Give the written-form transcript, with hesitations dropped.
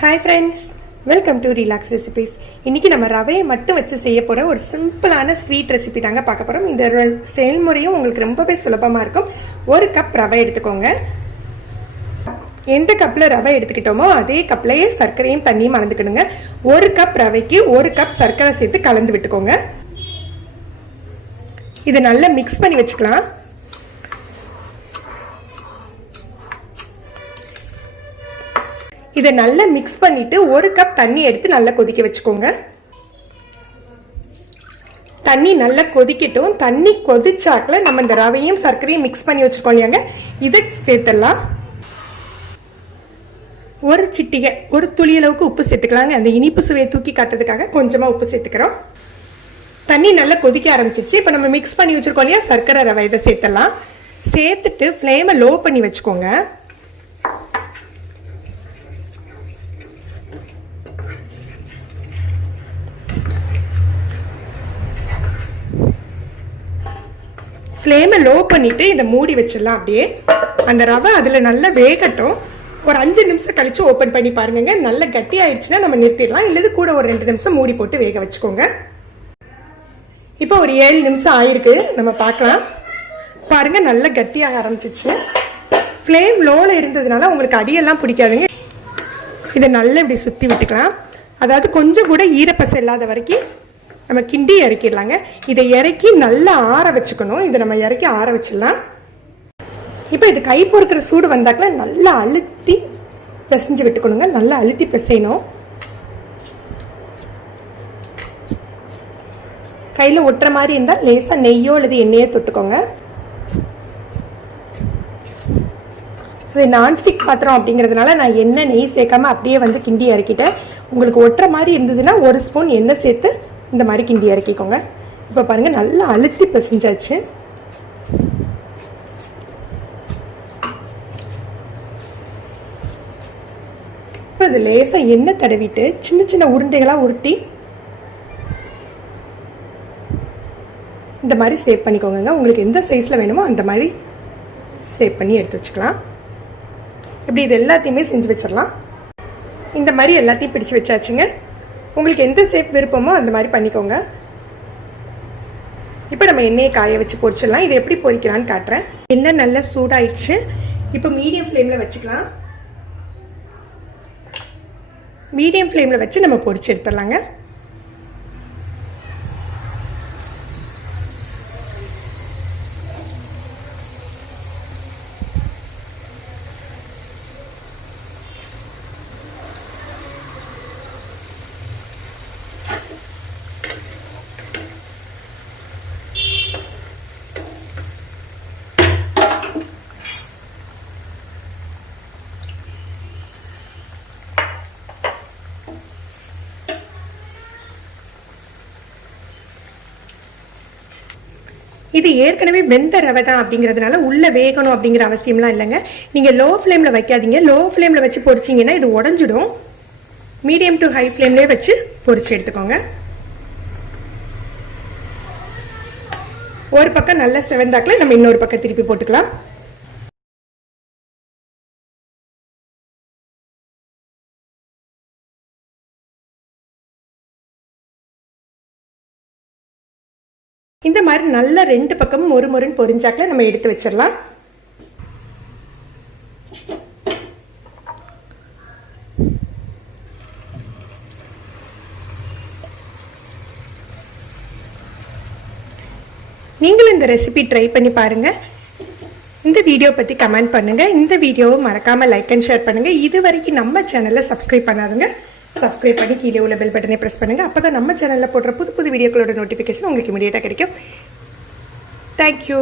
Hi friends, welcome to Relax Recipes. இன்னைக்கு நம்ம ரவையை மட்டும் வச்சு செய்ய போற ஒரு சிம்பிளான ஸ்வீட் ரெசிபி தாங்க பார்க்க போறோம். இந்த செயல்முறையும் உங்களுக்கு ரொம்பவே சுலபமா இருக்கும். ஒரு கப் ரவை எடுத்துக்கோங்க. எந்த கப்ல ரவை எடுத்துக்கிட்டோமோ அதே கப்லயே சர்க்கரையும் தண்ணியும் அளந்துக்கணுங்க. ஒரு கப் ரவைக்கு ஒரு கப் சர்க்கரை சேர்த்து கலந்து விட்டுக்கோங்க. இதை நல்லா மிக்ஸ் பண்ணி வச்சுக்கலாம். இதை நல்லா மிக்ஸ் பண்ணிட்டு ஒரு கப் தண்ணி எடுத்து நல்லா கொதிக்க வச்சுக்கோங்க. தண்ணி நல்லா கொதிக்கட்டும். தண்ணி கொதிச்சாக்கல நம்ம இந்த ரவையும் சர்க்கரையும் மிக்ஸ் பண்ணி வச்சுக்கோம் இல்லையாங்க, இதை சேர்த்துடலாம். ஒரு சிட்டிகை ஒரு துளி அளவுக்கு உப்பு சேர்த்துக்கலாங்க. அந்த இனிப்பு சுவையை தூக்கி காட்டுறதுக்காக கொஞ்சமாக உப்பு சேர்த்துக்கிறோம். தண்ணி நல்லா கொதிக்க ஆரம்பிச்சிருச்சு. இப்போ நம்ம மிக்ஸ் பண்ணி வச்சுருக்கோம் இல்லையா சர்க்கரை ரவை, இதை சேர்த்துடலாம். சேர்த்துட்டு ஃப்ளேமை லோ பண்ணி வச்சுக்கோங்க. ஃப்ளேமை லோ பண்ணிவிட்டு இதை மூடி வச்சிடலாம். அப்படியே அந்த ரவை அதில் நல்லா வேகட்டும். ஒரு 5 நிமிஷம் கழித்து ஓப்பன் பண்ணி பாருங்க. நல்லா கட்டி ஆயிடுச்சுன்னா நம்ம நிறுத்திடலாம். இல்லது கூட ஒரு 2 நிமிஷம் மூடி போட்டு வேக வச்சுக்கோங்க. இப்போ ஒரு 7 நிமிஷம் ஆயிருக்கு, நம்ம பார்க்கலாம். பாருங்கள் நல்லா கட்டியாக ஆரம்பிச்சிச்சு. ஃப்ளேம் லோவில் இருந்ததுனால உங்களுக்கு அடியெல்லாம் பிடிக்காதுங்க. இதை நல்லா இப்படி சுற்றி விட்டுக்கலாம். அதாவது கொஞ்சம் கூட ஈரப்பசை இல்லாத வரைக்கும் நம்ம கிண்டி இறக்கிடலாங்க. இதை இறக்கி நல்லா ஆற வச்சுக்கணும். இதை நம்ம இறக்கி ஆற வச்சிடலாம். இப்போ இது கை பொறுக்கிற சூடு வந்தாக்கல நல்லா அழுத்தி பிசைஞ்சு விட்டுக்கணுங்க. நல்லா அழுத்தி பிசையணும். கையில் ஒட்டுற மாதிரி இருந்தால் லேசாக நெய்யோ அல்லது எண்ணெயோ தொட்டுக்கோங்க. இது நான்ஸ்டிக் பாத்திரம் அப்படிங்கிறதுனால நான் எண்ணெய் நெய் சேர்க்காம அப்படியே வந்து கிண்டி இறக்கிட்டேன். உங்களுக்கு ஒட்டுற மாதிரி இருந்ததுன்னா ஒரு ஸ்பூன் எண்ணெய் சேர்த்து இந்த மாதிரி கிண்டி இறக்கிக்கோங்க. இப்போ பாருங்கள் நல்லா அழுத்தி பிசைஞ்சாச்சு. இப்போ அது லேசாக எண்ணெய் தடவிட்டு சின்ன சின்ன உருண்டைகளாக உருட்டி இந்த மாதிரி சேவ் பண்ணிக்கோங்க. உங்களுக்கு எந்த சைஸில் வேணுமோ அந்த மாதிரி சேவ் பண்ணி எடுத்து வச்சுக்கலாம். இப்படி இது எல்லாத்தையுமே செஞ்சு வச்சிடலாம். இந்த மாதிரி எல்லாத்தையும் பிடிச்சி வச்சாச்சுங்க. உங்களுக்கு எந்த ஷேப் விருப்பமோ அந்த மாதிரி பண்ணிக்கோங்க. இப்போ நம்ம எண்ணெயை காய வச்சு பொரிச்சிடலாம். இதை எப்படி பொரிக்கலான்னு காட்டுறேன். எண்ணெய் நல்லா சூடாயிடுச்சு. இப்போ மீடியம் ஃப்ளேமில் வச்சுக்கலாம். மீடியம் ஃப்ளேமில் வச்சு நம்ம பொரிச்சு எடுத்துடலாங்க. இது ஏற்கனவே வெந்த ரவை தான் அப்படிங்கிறதுனால உள்ளே வேகணும் அப்படிங்கிற அவசியம்லாம் இல்லைங்க. நீங்கள் லோ ஃப்ளேமில் வைக்காதீங்க. லோ ஃப்ளேமில் வச்சு பொரிச்சிங்கன்னா இது உடஞ்சிடும். மீடியம் டு ஹை ஃப்ளேம்லேயே வச்சு பொரிச்சு எடுத்துக்கோங்க. ஒரு பக்கம் நல்லா செவந்தாக்கில் நம்ம இன்னொரு பக்கம் திருப்பி போட்டுக்கலாம். இந்த மாதிரி நல்லா 2 பக்கமும் ஒரு முறைன்னு பொரிஞ்சாக்கில் நம்ம எடுத்து வச்சிடலாம். நீங்களும் இந்த ரெசிபி ட்ரை பண்ணி பாருங்கள். இந்த வீடியோ பற்றி கமெண்ட் பண்ணுங்கள். இந்த வீடியோவை மறக்காமல் லைக் அண்ட் ஷேர் பண்ணுங்கள். இது வரைக்கும் நம்ம சேனலை சப்ஸ்கிரைப் பண்ணாதுங்க, சப்ஸ்கிரைப் பண்ணி கீழே உள்ள பெல் பட்டனை ப்ரெஸ் பண்ணுங்கள். அப்போ தான் நம்ம சேனலில் போடுற புது புது வீடியோக்களோட நோட்டிஃபிகேஷன் உங்களுக்கு இமீடியட்டாக கிடைக்கும். தேங்க்யூ.